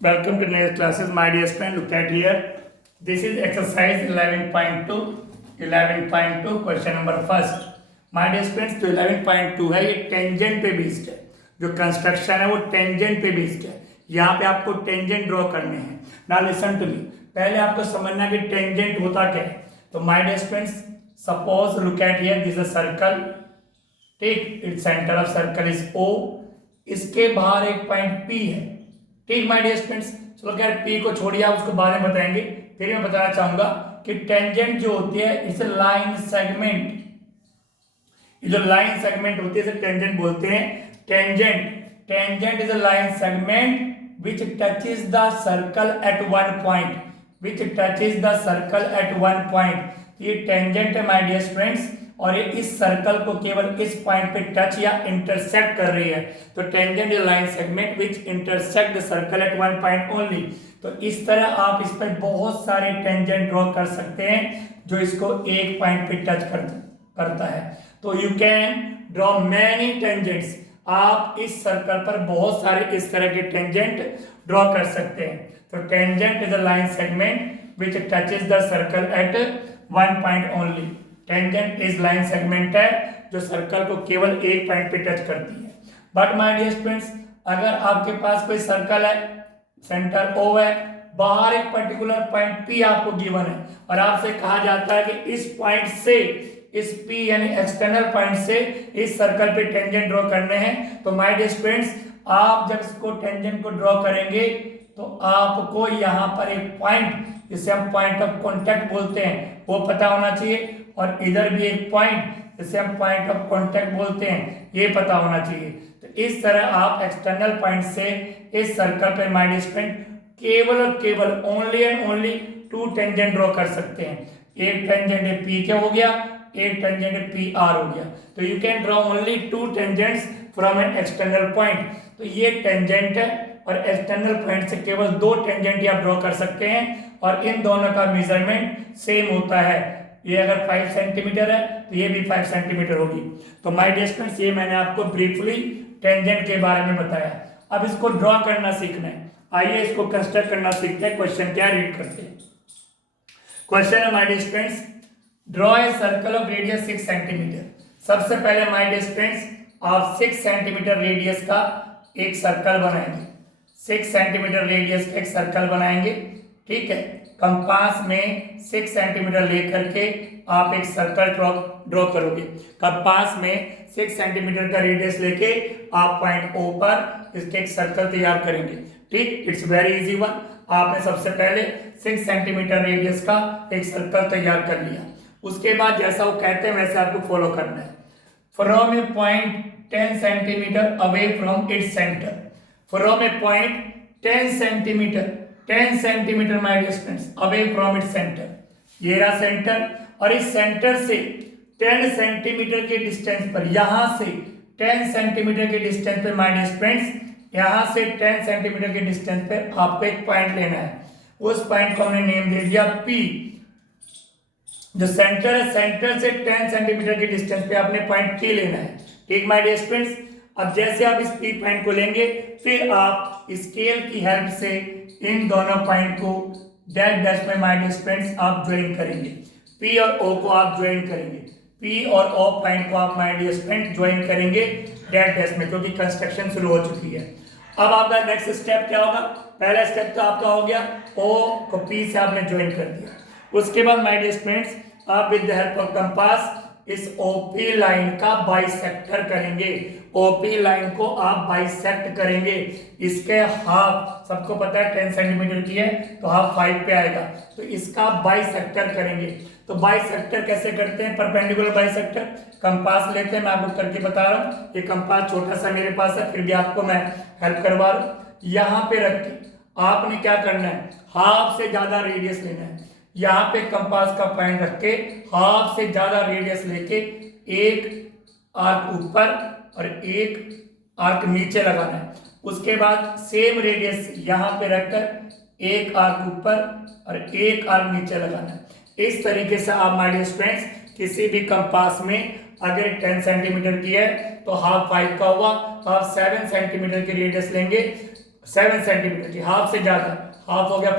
Welcome to next classes, my dear student. Look at here. This is exercise 11.2. 11.2 question number first. My dear students, जो 11.2 है ये tangent पे based है. जो construction है वो टेंजेंट पे बेस्ड है. यहाँ पे आपको टेंजेंट ड्रॉ करने हैं. Now listen to me. पहले आपको समझना कि टेंजेंट होता क्या है. तो my dear students, suppose look at here, this is a circle. ठीक, it's center of circle is O. इसके बाहर एक पॉइंट P है. ठीक माय डियर स्टूडेंट्स, चलो खैर P को छोड़िए, आप उसको बाद में बताएंगे. फिर मैं बताना चाहूंगा कि टेंजेंट जो होती है इसे लाइन सेगमेंट, ये जो लाइन सेगमेंट होती है इसे टेंजेंट बोलते हैं. Tangent is a line segment which touches the circle eight one point. Which touches the circle eight one point. ये टेंजेंट है माय डियर स्टूडेंट्स, और ये इस सर्कल को केवल इस पॉइंट पे टच या इंटरसेक्ट कर रही है. तो tangent is line segment which intersect the circle eight one point only. तो इस तरह आप इस पर बहुत सारे टेंजेंट ड्रॉ कर सकते हैं जो इसको एक पॉइंट पे टच करता है. तो you can draw many tangents. आप इस सर्कल पर बहुत सारे इस तरह के टेंजेंट ड्रॉ कर सकते हैं. तो tangent is a line segment which touches the circle eight one point only. Tangent is line segment है जो सर्कल को केवल एक पॉइंट पे टच करती है. बट माय डियर स्टूडेंट्स, अगर आपके पास कोई सर्कल है, सेंटर O है, बाहर एक पर्टिकुलर पॉइंट P आपको गिवन है और आपसे कहा जाता है कि इस पॉइंट से, इस P यानी एक्सटर्नल पॉइंट से इस सर्कल पे टेंजेंट ड्रॉ करने हैं. तो माय डियर स्टूडेंट्स, आप जब इसको टेंजेंट को ड्रॉ करेंगे तो आपको यहाँ पर एक पॉइंट, जिसे हम पॉइंट ऑफ कॉन्टैक्ट बोलते हैं, वो पता होना चाहिए. और इधर भी एक पॉइंट, जिसे हम पॉइंट ऑफ कॉन्टैक्ट बोलते हैं, ये पता होना चाहिए. तो इस तरह आप एक्सटर्नल पॉइंट से इस सर्कल पे माय डियर स्टूडेंट केवल और केवल only and only two tangent draw कर सकते हैं. एक टेंजेंट है P के हो गया, एक टेंजेंट है PR हो गया. तो you can draw only to tangents from an external point. तो ये टेंजेंट है और एक्सटर्नल पॉइंट से केवल दो टेंजेंट आप ड्रॉ कर सकते हैं और इन दोनों का मेजरमेंट सेम होता है. ये अगर 5 सेंटीमीटर है तो ये भी 5 सेंटीमीटर होगी. तो माय डियर स्टूडेंट्स, ये मैंने आपको ब्रीफली टेंजेंट के बारे में बताया. अब इसको ड्रॉ करना सीखना है. आइए इसको कंस्ट्रक्ट करना सीखते हैं. क्वेश्चन क्या रीड करते हैं. क्वेश्चन है my dear students, draw a circle of radius 6 centimetre. सबसे पहले माय डियर स्टूडेंट्स, आप 6 सेंटीमीटर रेडियस का एक सर्कल बनाएंगे. 6 सेंटीमीटर रेडियस का एक सर्कल बनाएंगे. ठीक है, कंपास में 6 सेंटीमीटर लेकर के आप एक सर्कल ड्रॉ करोगे. कंपास में 6 सेंटीमीटर का रेडियस लेके आप पॉइंट O पर इसके एक सर्कल तैयार करेंगे. ठीक, इट्स वेरी इजी वन. आपने सबसे पहले 6 सेंटीमीटर रेडियस का एक सर्कल तैयार कर लिया. उसके बाद जैसा वो कहते हैं वैसे आपको फॉलो करना है. From a point 10 centimetre away from its centre. From a point 10 centimetre my dear students away from its centre. ये रहा सेंटर, और इस सेंटर से 10 सेंटीमीटर के डिस्टेंस पर, यहां से 10 सेंटीमीटर के डिस्टेंस पे माय डियर स्टूडेंट्स, यहां से 10 सेंटीमीटर के डिस्टेंस पे आपको एक पॉइंट लेना है. उस पॉइंट को हमने नेम दे दिया P. जो सेंटर है, सेंटर से 10 सेंटीमीटर के डिस्टेंस पे आपने पॉइंट P लेना है. ठीक माय डियर स्टूडेंट्स, अब जैसे आप इस P पॉइंट को लेंगे, फिर आप स्केल की हेल्प से इन दोनों पॉइंट को डैश डैश में माय डियर स्टूडेंट्स आप ज्वाइन करेंगे. P और O को आप ज्वाइन करेंगे. P और O पॉइंट को आप माय डियर स्टूडेंट ज्वाइन करेंगे डैश डैश में, क्योंकि कंस्ट्रक्शन शुरू हो चुकी है. अब आपका नेक्स्ट स्टेप क्या होगा. पहला स्टेप तो आपका हो गया, O को P से आपने ज्वाइन कर दिया. उसके बाद माय डियर स्टूडेंट्स, आप with the help of compass इस OP लाइन का बाइसेक्टर करेंगे. OP लाइन को आप बाइसेक्ट करेंगे. इसके हाफ, सबको पता है 10 सेंटीमीटर की है तो हाफ 5 पे आएगा. तो इसका बाइसेक्टर करेंगे. तो बाइसेक्टर कैसे करते हैं. परपेंडिकुलर बाइसेक्टर, कंपास लेते हैं. मैं आपको करके बता रहा हूँ. ये कंपास छोटा सा मेरे पास है, फिर भी आपको मैं हेल्प करवा रहा हूँ. यहाँ पे रख के आपने क्या करना है, हाफ से ज्यादा रेडियस लेना है. यहाँ पे कंपास का पॉइंट रख के हाफ से ज्यादा रेडियस लेके एक आर्क ऊपर और एक आर्क नीचे लगाना है. उसके बाद सेम रेडियस यहाँ पे रखकर एक आर्क ऊपर और एक आर्क नीचे लगाना है. इस तरीके से आप माय डियर स्टूडेंट्स किसी भी कंपास में अगर 10 सेंटीमीटर की है तो हाफ 5 का हुआ, तो आप 7 सेंटीमीटर की रेडियस लेंगे. 7 सेंटीमीटर की, हाफ से ज्यादा, हाफ हो गया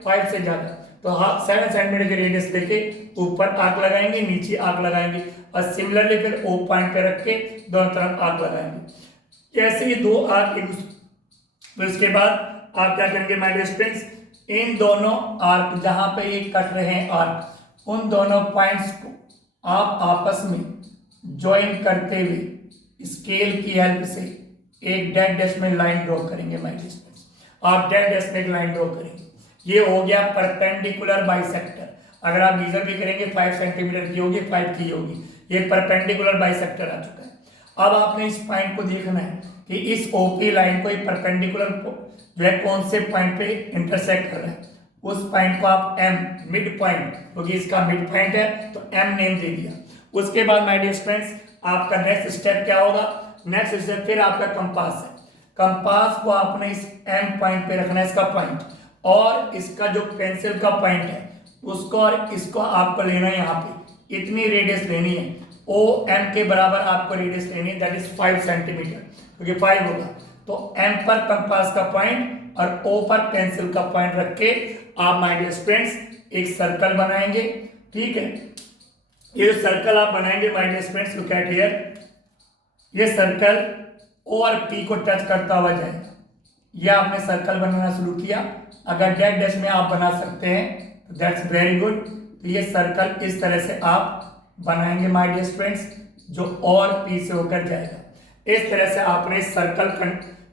5 से ज्यादा, तो हाफ 7 सेंटीमीटर की रेडियस लेके ऊपर आर्क लगाएंगे, नीचे आर्क लगाएंगे और सिमिलरली फिर O पॉइंट पे रख के दोनों तरफ आर्क लगाएंगे। जैसे ही दो आर्क फिर उसके बाद आप क्या करेंगे माय डियर स्टूडेंट्स, इन दोनों आर्क जहां पे ये कट रहे हैं आर्क, उन दोनों पॉइंट्स को आप आपस में ज्वाइन करते हुए स्केल की हेल्प से एक डेड डैश में लाइन ड्रॉ करेंगे माय डियर स्टूडेंट्स। आप डेड डैश में एक लाइन ड्रॉ करेंगे, ये हो गया परपेंडिकुलर बाइसेक्टर। अगर आप मेजर भी करेंगे 5 सेंटीमीटर की होगी, 5 की होगी, ये परपेंडिकुलर बाइसेक्टर आ चुका है। अब आपने इस पॉइंट को देखना है कि इस ओपी लाइन को परपेंडिकुलर जो है कौन से पॉइंट पे इंटरसेक्ट कर रहा है, उस पॉइंट को आप एम मिड पॉइंट, क्योंकि इसका मिड पॉइंट है तो एम नेम दे दिया। उसके बाद माय डियर फ्रेंड्स आपका नेक्स्ट स्टेप क्या होगा, नेक्स्ट स्टेप फिर आपका कंपास है। कंपास को आपने इस एम पॉइंट पे रखना है, इसका पॉइंट, और इसका जो पेंसिल का पॉइंट है उसको और इसको आपको लेना है, यहाँ पे इतनी रेडियस लेनी है, ओ एम के बराबर आपको रेडियस लेनी है, दैट इज 5 सेंटीमीटर, क्योंकि 5 होगा। तो एम पर कंपास का पॉइंट और ओ पर पेंसिल का पॉइंट रख के आप माय डियर फ्रेंड्स एक सर्कल बनाएंगे। ठीक है, ये जो सर्कल आप बनाएंगे my dear friends, look at here, ये सर्कल ओ और पी को टच करता हुआ जाएगा। ये आपने सर्कल बनाना शुरू किया, अगर डेड डैश में आप बना सकते हैं तो दैट्स वेरी गुड। तो ये सर्कल इस तरह से आप बनाएंगे माय डियर फ्रेंड्स, जो और पी से होकर जाएगा। इस तरह से आपने सर्कल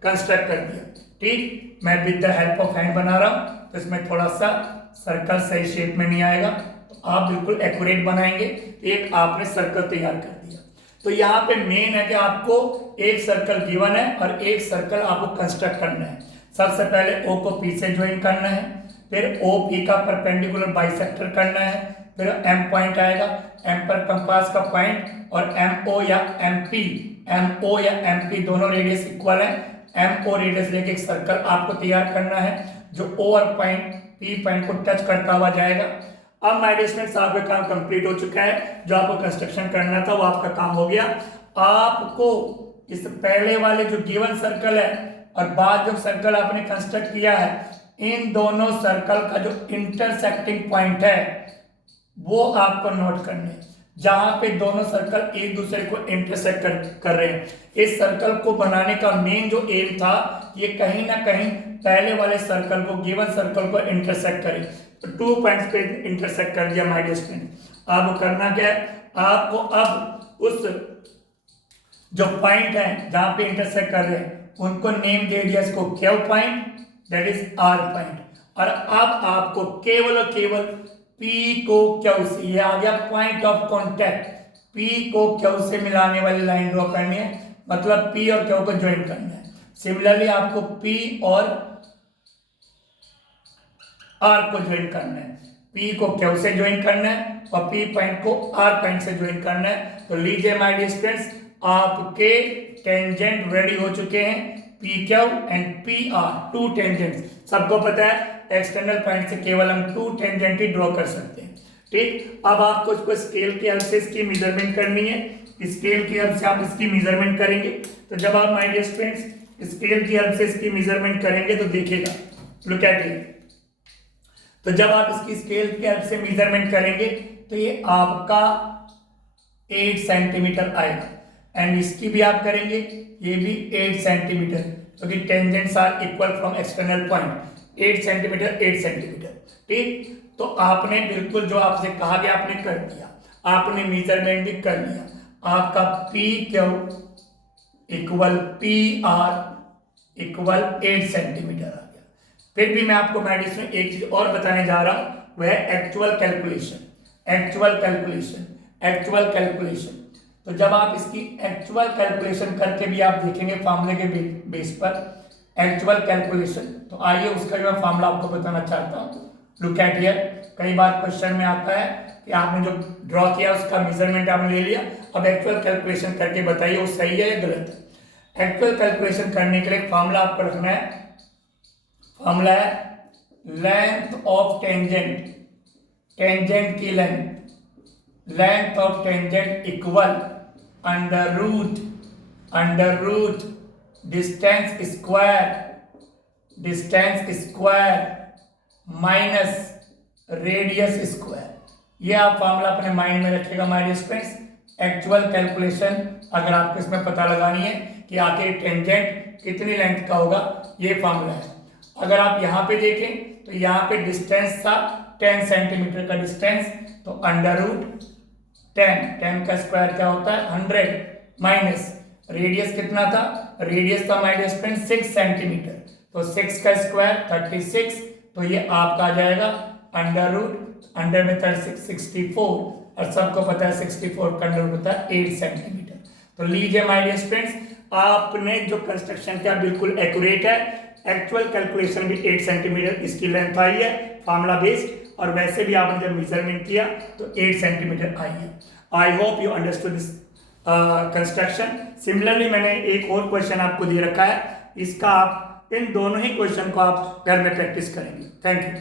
कंस्ट्रक्ट कर दिया। ठीक, मैं with the help of hand बना रहा हूं तो इसमें थोड़ा सा सर्कल सही शेप में नहीं आएगा, तो आप बिल्कुल एक्यूरेट बनाएंगे। एक आपने सर्कल तैयार कर दिया। तो यहाँ पे मेन है कि आपको एक सर्कल गिवन है और एक सर्कल आपको कंस्ट्रक्ट करना है। सबसे पहले ओ को पी से ज्वाइन करना है, फिर ओ पी का परपेंडिकुलर बाइसेक्टर करना है, फिर एम पॉइंट आएगा, एम पर कंपास का पॉइंट, और एम ओ या एम पी दोनों रेडियस इक्वल है, एम ओ रेडियस लेके एक सर्कल आपको तैयार करना है जो ओ और पॉइंट पी पॉइंट को टच करता हुआ जाएगा। अब माय डियर फ्रेंड्स आपका काम कंप्लीट हो चुका है, जो आपको कंस्ट्रक्शन करना था वो आपका काम हो गया। आपको इस पहले वाले जो गिवन सर्कल है और बाद जो सर्कल आपने कंस्ट्रक्ट किया है, इन दोनों सर्कल का जो इंटरसेक्टिंग पॉइंट है वो आपको नोट करने, जहां पे दोनों सर्कल एक दूसरे को इंटरसेक्ट कर रहे हैं। इस सर्कल को बनाने का मेन जो एम था, ये कहीं ना कहीं पहले वाले सर्कल को, गिवन सर्कल को इंटरसेक्ट करे। तो 2 पॉइंट्स पे इंटरसेक्ट कर दिया माय डियर स्टूडेंट। आपको करना क्या है, आपको अब उस जो पॉइंट है जहां पे इंटरसेक्ट कर रहे हैं उनको नेम दे दिया, इसको Q point, that is R point. और अब आपको केवल और केवल पी को क्यू से, ये आ गया पॉइंट ऑफ कॉन्टैक्ट, पी को क्यू से मिलाने वाली लाइन ड्रॉ करनी है, मतलब पी और क्यू को ज्वाइन करना है। सिमिलरली आपको पी और आर को ज्वाइन करना है, पी को क्यू से ज्वाइन करना है और पी पॉइंट को आर पॉइंट से ज्वाइन करना है। तो लीजिए माय डियर स्टूडेंट्स, आपके टेंजेंट रेडी हो चुके हैं, P Q and P R, 2 tangents. सबको पता है एक्सटर्नल पॉइंट से केवल हम 2 टेंजेंट ही ड्रॉ कर सकते हैं। ठीक, अब आपको इसको स्केल की हेल्प से इसकी मेजरमेंट करनी है, स्केल की हेल्प से आप इसकी मेजरमेंट करेंगे। तो जब आप माय डियर स्टूडेंट्स स्केल की हेल्प से इसकी मेजरमेंट करेंगे तो देखिएगा, लुक एट इट। तो जब आप इसकी स्केल की हेल्प से मेजरमेंट करेंगे तो ये आपका 8 सेंटीमीटर आएगा, एंड इसकी भी आप करेंगे, ये भी 8 सेंटीमीटर, क्योंकि tangents are equal from external point, 8 centimetre 8 centimetre. ठीक, तो आपने बिल्कुल जो आपसे कहा गया आपने कर दिया, आपने मेजरमेंट भी कर लिया, आपका P Q equal P R equal 8 centimetre आ गया। फिर भी मैं आपको मैडिस में एक चीज और बताने जा रहा हूं, वह है actual calculation. Actual calculation, actual calculation. तो जब आप इसकी एक्चुअल कैलकुलेशन करके भी आप देखेंगे फॉर्मूले के बेस पर एक्चुअल कैलकुलेशन, तो आइए उसका जो मैं फॉर्मूला आपको बताना चाहता हूँ। लुक एट हियर, कई बार क्वेश्चन में आता है कि आपने जो ड्रॉ किया उसका मेजरमेंट आपने ले लिया, अब एक्चुअल कैलकुलेशन करके बताइए वो सही है या गलत है। एक्चुअल कैलकुलेशन करने के लिए फॉर्मूला आपको रखना है, फॉर्मूला है लेंथ ऑफ टेंजेंट, टेंजेंट की length of tangent equal under root distance square distance square minus radius square. ये आप फॉर्मूला अपने माइंड में रखिएगा my dear students. Actual calculation अगर आपको इसमें पता लगानी है कि आखिर टेंजेंट कितनी लेंथ का होगा, ये फॉर्मूला है। अगर आप यहाँ पे देखें तो यहाँ पे डिस्टेंस था 10 सेंटीमीटर का डिस्टेंस, तो अंडर रूट 10 का स्क्वायर क्या होता है 100 माइनस रेडियस कितना था, रेडियस था माय डियर स्टूडेंट 6 सेंटीमीटर, तो 6 का स्क्वायर 36, तो ये आपका आ जाएगा अंडर रूट, अंडर में 36 64, और सबको पता है 64 का अंडर रूट होता है 8 सेंटीमीटर। तो लीजिए माय डियर स्टूडेंट्स, आपने जो कंस्ट्रक्शन किया बिल्कुल एक्यूरेट है। एक्चुअल कैलकुलेशन भी 8 सेंटीमीटर इसकी लेंथ आई है फार्मूला बेस्ड, और वैसे भी आपने जब मेजरमेंट किया तो 8 सेंटीमीटर आई है। I hope you understood this construction. Similarly मैंने एक और क्वेश्चन आपको दे रखा है, इसका आप इन दोनों ही क्वेश्चन को आप घर में प्रैक्टिस करेंगे। Thank you.